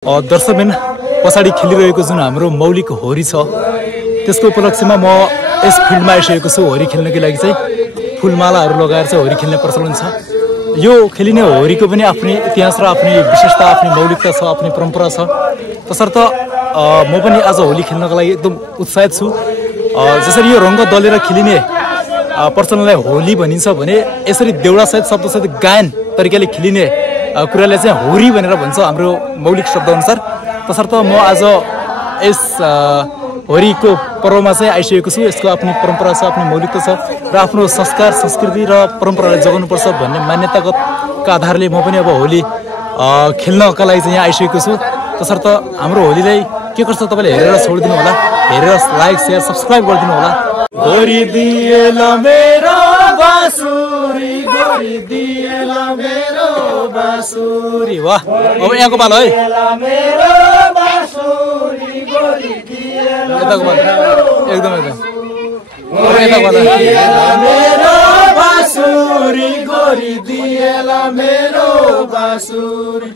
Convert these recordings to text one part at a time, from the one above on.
दर्शकबिन पछाडि खेलिरहेको जुन हाम्रो मौलिक होरी छ त्यसको उपलक्ष्यमा म यस फिल्डमा आइसकेको छु। होरी खेल्नको लागि चाहिँ फुलमालाहरू लगाएर चाहिँ होरी खेल्ने प्रचलन छ। यो खेलिने होरीको पनि आफ्नै इतिहास र आफ्नै विशेषता, आफ्नै मौलिकता छ, आफ्नै परम्परा छ। तसर्थ म पनि आज होली खेल्नको लागि एकदम उत्साहित छु। जसरी यो रङ्ग दलेर खेलिने प्रचलनलाई होली भनिन्छ भने यसरी देउडासहित शब्दसहित गायन तरिकाले खेलिने कुरालाई चाहिँ होरी भनेर भन्छ हाम्रो मौलिक शब्दअनुसार। तसर्थ म आज यस होरीको पर्वमा चाहिँ आइसकेको छु। यसको आफ्नै परम्परा छ, आफ्नै मौलिकता छ र आफ्नो संस्कार, संस्कृति र परम्परालाई जगाउनुपर्छ भन्ने मान्यतागतका आधारले म पनि अब होली खेल्नका लागि चाहिँ यहाँ आइसकेको छु। तसर्थ हाम्रो होलीलाई के गर्छ तपाईँले हेरेर छोडिदिनु होला, हेरेर लाइक, सेयर, सब्सक्राइब गरिदिनु होला। गोरी दिएला मेरो बाँसुरी, गोरी दिएला मेरो बाँसुरी। वाह, अब यहाँको पालो है। यताको पालो एकदम एकदम मेरो बाँसुरी, गोरी दिएला मेरो बाँसुरी।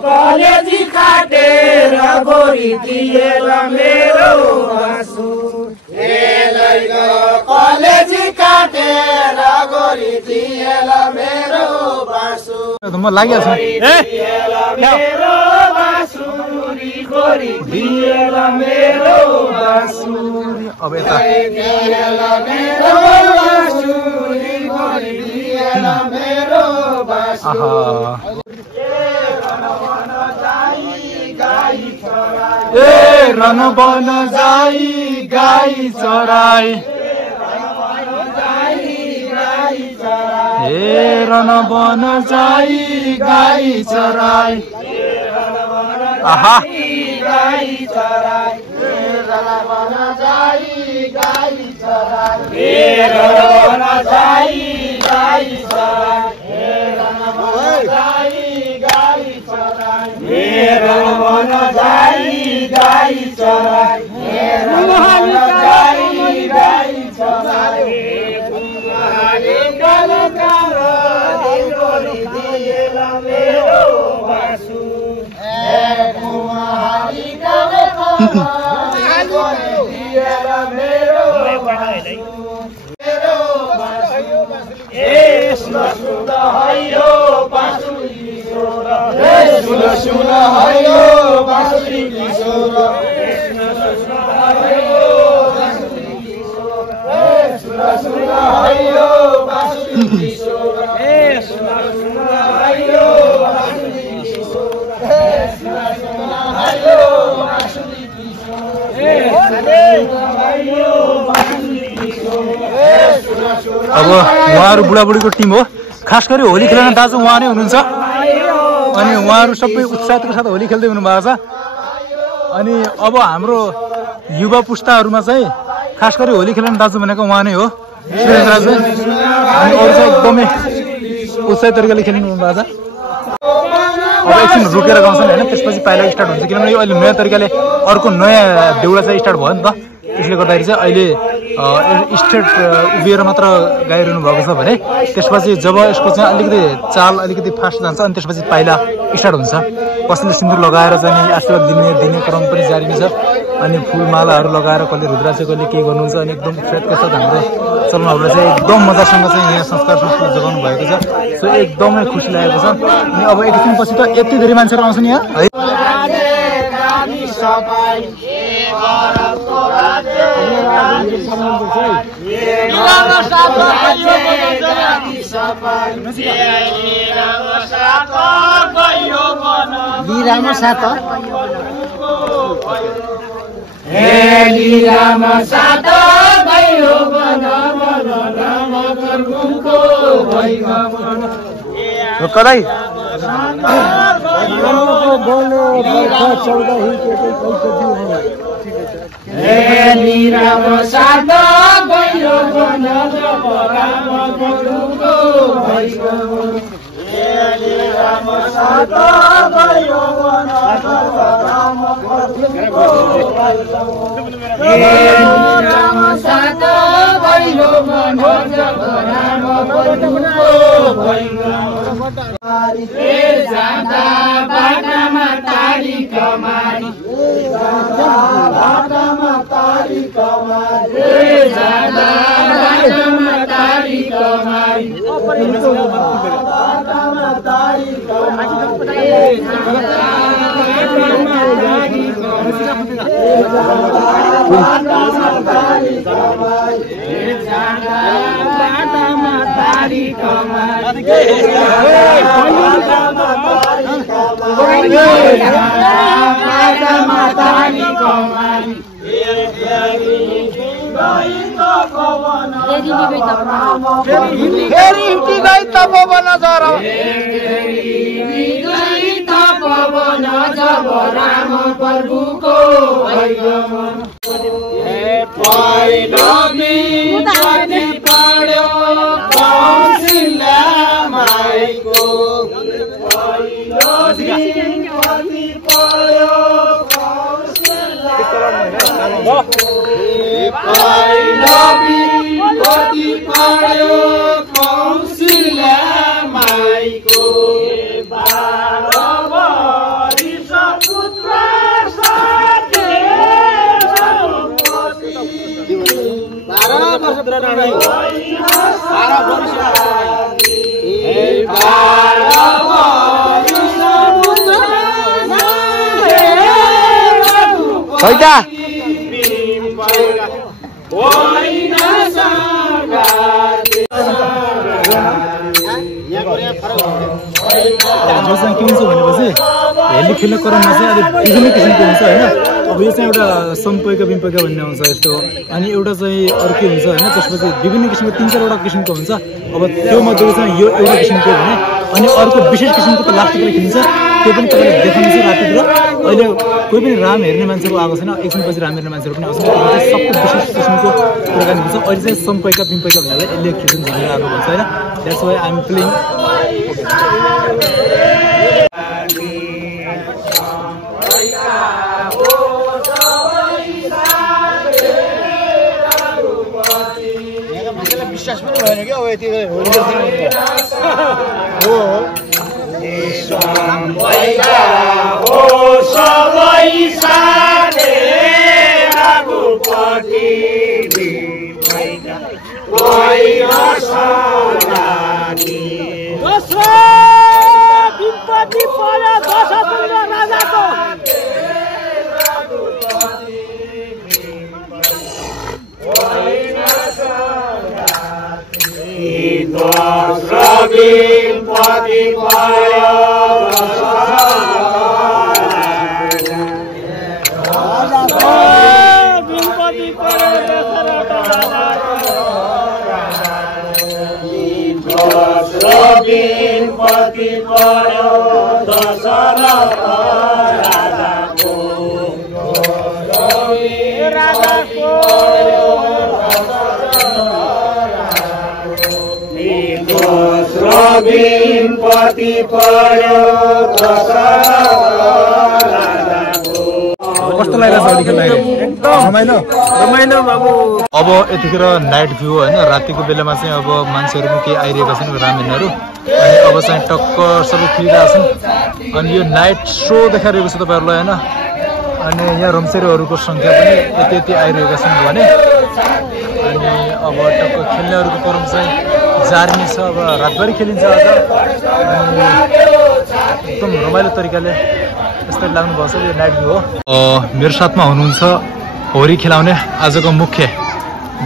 कलेजी काटेर गोरी दिएला मेरो बाँसुरी। कलेजी काटेर गोरी दिएला मेरो बाँसुरी। म लागिहाल्छु मेरो बाँसुरी, गोरी दिएला मेरो बाँसुरी। अब यता मेरो बाँसुरी, गोरी दिएला मेरो बाँसुरी। ए रन बन जाई गाई चराई, ए रन बन जाई गाई चराई। आहा गाई चराई, रन बन जाई गाई चराई, रन जाई गाई चराई, रन बन जाई गाई चराई, रन बन जाई गाई चराई, रन बन जाई गाई चराई। कालो कालो गोरी दिएला मेरो बाँसुरी, कुमारी कालो कालो गोरी दिएला मेरो बाँसुरी। ए सुन सुन हैयो बाँसुरी किशोर, ए सुन सुन हैयो बाँसुरी किशोर, ए सुन सुन हैयो बाँसुरी किशोर, ए सुन सुन हैयो बाँसुरी किशोर, ए सुन सुन हैयो बाँसुरी किशोर, ए सुन सुन हैयो बाँसुरी किशोर, ए सुन हैयो बाँसुरी किशोर, ए सुन सुन। अब उहाँहरू बुढाबुढीको टिम हो। खास गरी होली खेल्न दाजु उहाँ नै हुनुहुन्छ अनि उहाँहरू सबै उत्साहको साथ होली खेल्दै हुनुभएको छ। अनि अब हाम्रो युवा पुस्ताहरूमा चाहिँ खास गरी होली खेल्न दाजु भनेको उहाँ नै हो, सुरेश दाजु। अनि अरू चाहिँ एकदमै उत्साहित तरिकाले खेल्नु भएको छ। अब एकछिन रोकेर गाउँछन् होइन, त्यसपछि पाइला स्टार्ट हुन्छ किनभने यो अहिले नयाँ तरिकाले अर्को नयाँ देउडा चाहिँ स्टार्ट भयो नि त। त्यसले गर्दाखेरि चाहिँ अहिले स्टेट उभिएर मात्र गाइरहनु भएको छ भने त्यसपछि जब यसको चाहिँ अलिकति चाल अलिकति फास्ट जान्छ अनि त्यसपछि पाइला स्टार्ट हुन्छ। कसैले सिन्दुर लगाएर चाहिँ आशीर्वाद दिने क्रम पनि जारी नै छ। अनि फुलमालाहरू लगाएर कसले रुद्राक्ष, कसले के गर्नुहुन्छ। अनि एकदम उत्साहका साथ हाम्रो चलनहरूलाई चाहिँ एकदम मजासँग चाहिँ यहाँ संस्कार संस्कृति जगाउनु भएको छ। सो एकदमै खुसी लागेको छ। अनि अब एकछिनपछि त यति धेरै मान्छेहरू आउँछन् यहाँ है। कतै जाँदा बाटा जो चाहिँ के हुन्छ भनेपछि हेली खेल्ने क्रममा चाहिँ अहिले विभिन्न किसिमको हुन्छ होइन। अब यो चाहिँ एउटा सम्पैका बिम्पैका भन्ने हुन्छ यस्तो, अनि एउटा चाहिँ अर्कै हुन्छ होइन। त्यसपछि विभिन्न किसिमको 3-4वटा किसिमको हुन्छ। अब त्यो मध्येको चाहिँ यो एउटा किसिमको भने, अनि अर्को विशेष किसिमको त लास्टतिर खेलिन्छ, त्यो पनि तपाईँले देखाउनुहुन्छ रातितिर। अहिले कोही पनि राम हेर्ने मान्छेहरू आएको छैन, एकछिनपछि राम हेर्ने मान्छेहरू पनि आउँछ। सबको विशेष किसिमको कुराकानी हुन्छ। अहिले चाहिँ सम्पैका बिम्पैका भन्नेलाई यसले खेल्नु झिकिरहेको हुन्छ होइन। That's why I'm playing. विश्वास पनि भएन क्या अब यति कस्तो लागिरहेछ रमाइलो बाबु। अब यतिखेर नाइट भ्यू होइन, रातिको बेलामा चाहिँ अब मान्छेहरू पनि केही आइरहेका छन् रामेनहरू, अनि अब चाहिँ टक्क सबै खेलिरहेका छन्। अनि यो नाइट सो देखाइरहेको छ तपाईँहरूलाई होइन। अनि यहाँ रम्सेरोहरूको सङ्ख्या पनि यति यति आइरहेका छन् भने, अनि अब टक्क खेल्नेहरूको क्रम चाहिँ जारी नै छ। अब रातभरि खेलिन्छ आज, एकदम रमाइलो तरिकाले यस्तै लाग्नुभएको छ। यो नाइट भ्यू हो। मेरो साथमा हुनुहुन्छ होरी खेलाउने आजको मुख्य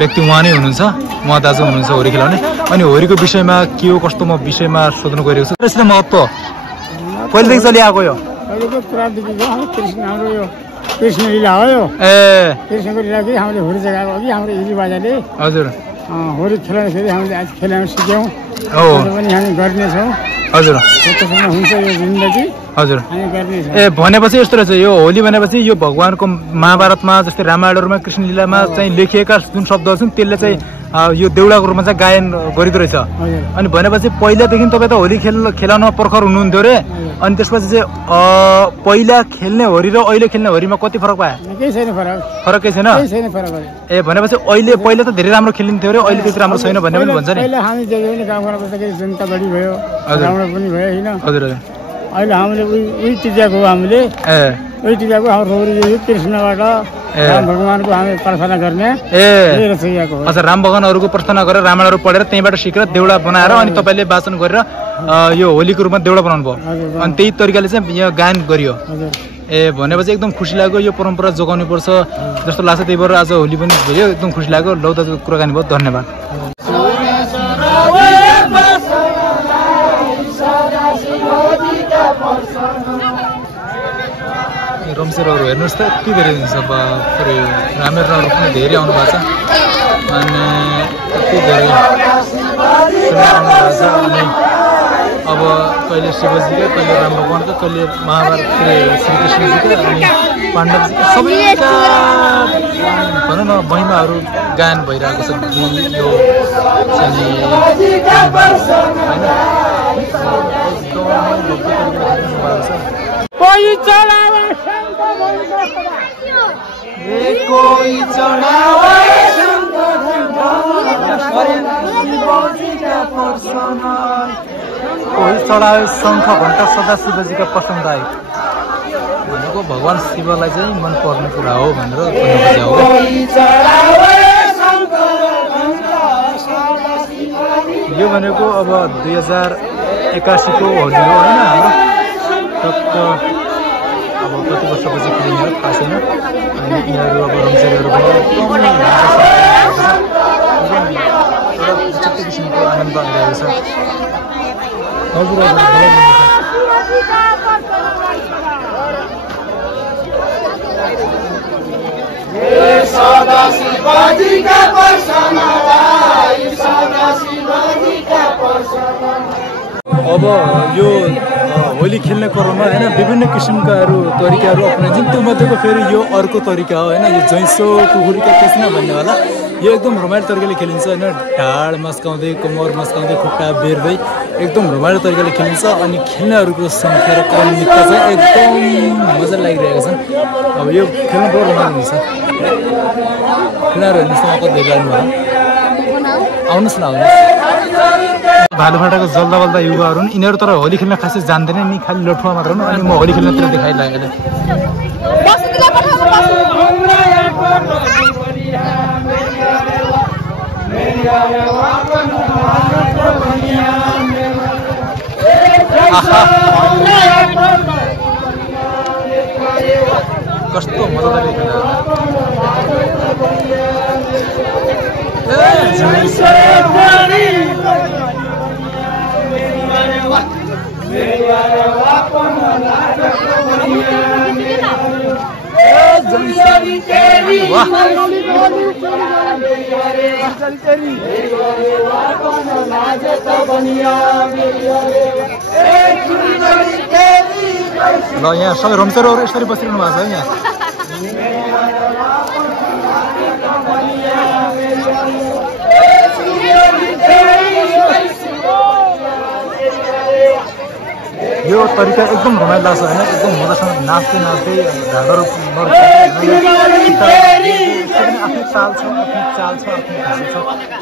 व्यक्ति, उहाँ नै हुनुहुन्छ, उहाँ दाजु हुनुहुन्छ होरी खेलाउने। अनि होरीको विषयमा के हो कस्तो म विषयमा सोध्नु गइरहेको छु। यसको महत्त्व पहिलेदेखि चलिआएको यो कृष्ण लीला हो। यो कृष्णको लीला कि हामीले होरी जगाएको अघि हाम्रो हिरी बाजाले हजुर होरी खेलाउँदाखेरि हामीले आज खेलाउन सिक्यौँ पनि हामी गर्नेछौँ। हजुर हुन्छ यो जिन्दगी हजुर हामी गर्नेछौँ। ए भनेपछि यस्तो रहेछ, यो होली भनेपछि यो भगवानको महाभारतमा जस्तै रामायणहरूमा कृष्ण लीलामा चाहिँ लेखिएका जुन शब्दहरू छन् त्यसले चाहिँ यो देउडाको रूपमा चाहिँ गायन गरिदो रहेछ। अनि भनेपछि पहिलादेखि तपाईँ त होली खेलाउन प्रखर हुनुहुन्थ्यो रे। अनि त्यसपछि चाहिँ पहिला खेल्ने होरी र अहिले खेल्ने होरीमा कति फरक पायो? केही छैन फरक। फरकै छैन? ए भनेपछि अहिले पहिला त धेरै राम्रो खेलिन्थ्यो रे, अहिले त्यति राम्रो छैन भन्ने पनि भन्छ नि। पहिला हामी जहिले गाउँघरमा बस्दाखेरि जनता बढी भयो, राम्रो पनि भयो होइन। हजुर अहिले हामीले उही टिकाको हामीले उही टिकाको हाम्रो होरी कृष्णबाट राम भगवानको हामी प्रार्थना गर्ने अच्छा राम भगवानहरूको प्रार्थना गरेर रामायणहरू पढेर त्यहीँबाट सिकेर देउडा बनाएर अनि तपाईँले वाचन गरेर यो होलीको रूपमा देउडा बनाउनु भयो अनि त्यही तरिकाले चाहिँ यहाँ गायन गरियो भनेपछि एकदम खुसी लाग्यो यो परम्परा जोगाउनु पर्छ जस्तो लाग्छ त्यही भएर आज होली पनि भयो एकदम खुसी लाग्यो लौ दाजु कुराकानी भयो धन्यवाद रमसेरहरू हेर्नुहोस् त यति धेरै हुन्छ पुरै रामेरहरू पनि धेरै आउनु भएको छ अनि यति धेरै आउनु भएको छ अनि अब कहिले शिवजीका कहिले राम भगवानका कहिले महाभारत श्रीकृष्णजीका अनि पाण्डवजीका सबैका भनौँ न महिमाहरू गायन भइरहेको छ यो कोई चढायो शङ्ख घण्टा सदा शिवजीका पसन्द आयो भनेको भगवान शिवलाई चाहिँ मन पर्ने कुरा हो भनेर यो भनेको अब 2081 को होली हो होइन हाम्रो टक्क अब कति वर्षपछि खेलिने थाहा छैन अनि यिनीहरू अब रमसेरीहरू पनि किसिमको आनन्द आइरहेको छ हजुर अब यो होली खेल्ने क्रममा होइन विभिन्न किसिमकाहरू तरिकाहरू अपनाइन्छन् त्यो मध्येको फेरि यो अर्को तरिका हो होइन यो जैँसो कुकुरीका कृष्ण भन्ने होला यो एकदम रमाइलो तरिकाले खेलिन्छ होइन ढाड मस्काउँदै कम्मर मस्काउँदै खुट्टा बेर्दै एकदम रमाइलो तरिकाले खेलिन्छ अनि खेल्नेहरूको सङ्ख्या र क्रमिकता चाहिँ एकदम मजा लागिरहेको छ अब यो खेल्न बडो रमाइलो हुन्छ खेल्नेहरू हेर्नुहोस् न कति लाग्नु भयो आउनुहोस् न आउनुहोस् भालुफाटाको जल्दा बल्दा युवाहरू यिनीहरू तर होली खेल्न खासै जान्दैनन् नि खालि लठुवा मात्र हुनु अनि म होली खेल्नतिर देखाइरहेको कस्तो मजा लाग्यो ल यहाँ सबै रमसेरहरू यसरी बसिरहनु भएको छ यहाँ यो तरिका एकदम रमाइलो लाग्छ होइन एकदम मजासँग नाच्दै नाच्दै ढाडहरू आफ्नै ताल छ आफ्नै चाल छ आफ्नै ढाल छ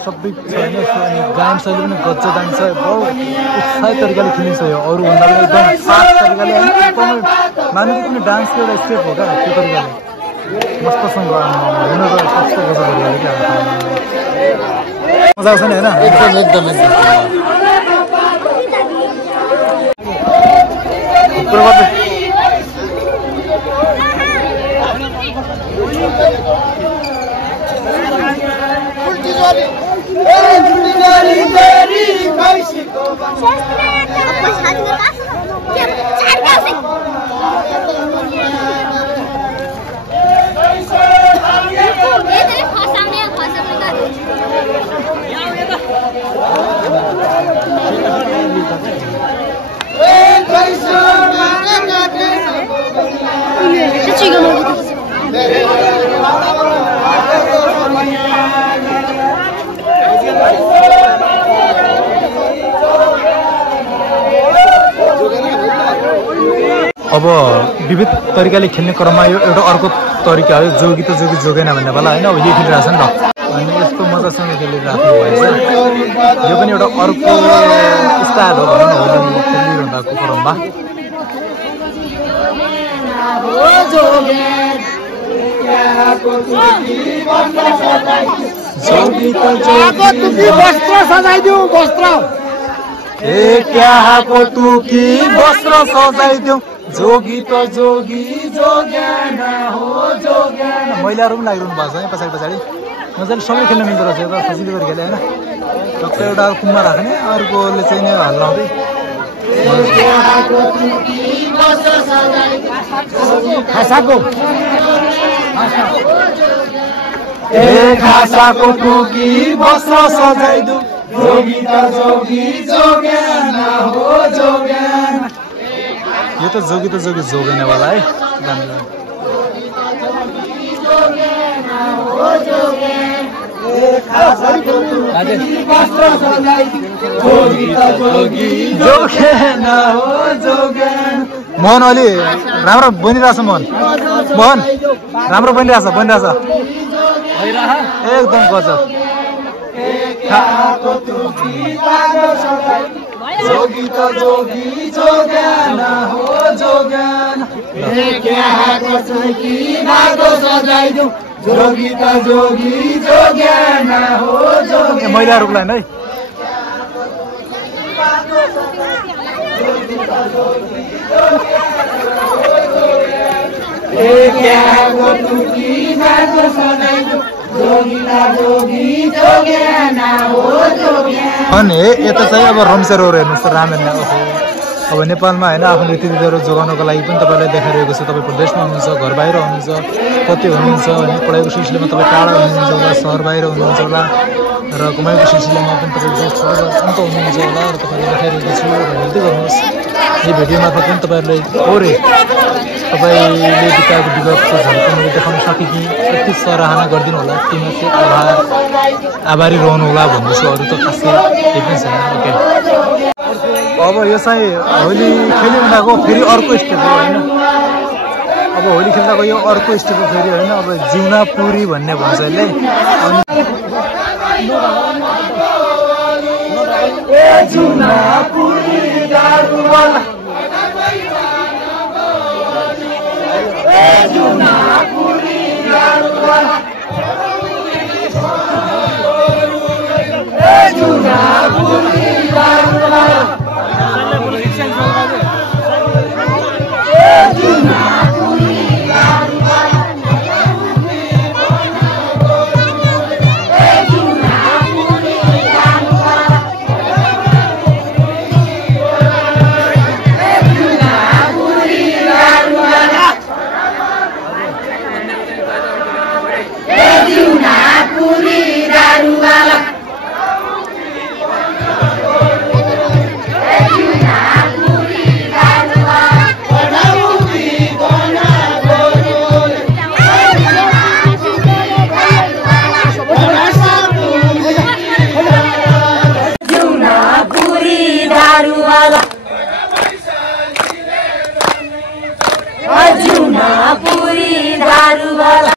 सबै छ होइन अनि गायन शैली पनि गजब जान्छ बहुत उत्साहित तरिकाले खेलिन्छ यो अरूभन्दा पनि एकदम साफ तरिकाले एकदमै मानिसको पनि डान्सको एउटा स्टेप हो क्या त्यो तरिकाले मस्तसँग हुन त कस्तो गजब गरिरहेको क्या मजा आउँछ नि होइन एकदम एकदम एकदम अब विविध तरिकाले खेल्ने क्रममा यो एउटा अर्को तरिका हो जोगी त जोगी जोगेन भन्ने बेला होइन अब यो खेलिरहेछ नि त अनि यस्तो मजासँग खेलिराख्नु भएछ यो पनि एउटा अर्को स्टाइल हो भनौँ न होली खेलिरहँदाको क्रममा जोगी त तुकी वस्त्र सजाइदिउ वस्त्र क्याको तुकी वस्त्र सजाइदेऊ जोगी त जोगी जोग्यान हो जोग्यान महिलाहरू पनि लागिरहनु भएको छ है पछाडि पछाडि मजाले सबै खेल्न मिल्दो रहेछ यता सजिलो गरी खेले होइन टक्क एउटा कुममा राख्ने अर्कोले चाहिँ नै हल्लाउँदै खासाको खासाको टुकी वस्त्र सजाइदेऊ जोगी त जोगी जोग्यान हो जोग्यान यो त जोगी जोगेन वाला है मोहन अलि राम्रो बनिरहेछ मोहन राम्रो बनिरहेछ एकदम गजब जोगी त जोगी जोग्यान हो जोग्यान जोगी त जोगी जोग्यान हो जोग्यान महिलाहरूको लागि है अनि यता चाहिँ अब रम्सेरहरू हेर्नुहोस् त रामेन अब नेपालमा होइन आफ्नो रीतिथिहरू जोगाउनको लागि पनि तपाईँलाई देखाइरहेको छ तपाईँ प्रदेशमा हुनुहुन्छ घर बाहिर हुनुहुन्छ कति हुनुहुन्छ होइन पढाइको सिलसिलामा तपाईँ टाढा हुनुहुन्छ होला सहर बाहिर हुनुहुन्छ होला र कमाइको सिलसिलामा पनि तपाईँ देश अन्त हुनुहुन्छ होला र तपाईँले देखाइरहेको छु र हेर्दै गर्नुहोस् यो भिडियो मार्फत पनि तपाईँहरूलाई थोरै तपाईँले बिताएको विगतको झल्को मैले देखाउन सकेँ कि यति सराहना गरिदिनु होला तिमीलाई चाहिँ आभारी रहनु होला भन्दैछु अरू त खासै केही पनि छैन ओके अब यो चाहिँ होली खेलिँदाको फेरि अर्को स्टेप हो होइन अब होली खेल्दाको यो अर्को स्टेप हो फेरि होइन अब जिउना पुरी भन्ने भन्छ यसले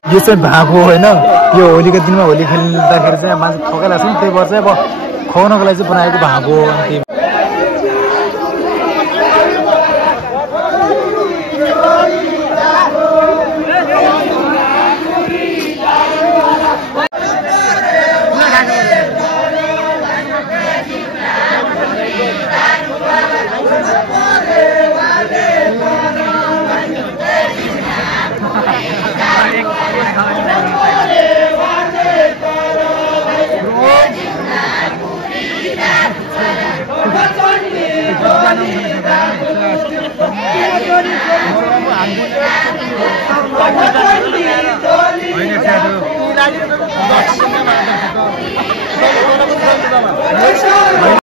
यो चाहिँ भागो होइन यो होलीको दिनमा होली खेल्दाखेरि चाहिँ मान्छे थकाइरहेको छ नि त्यही भएर चाहिँ अब खुवाउनको लागि चाहिँ बनाएको भागो अनि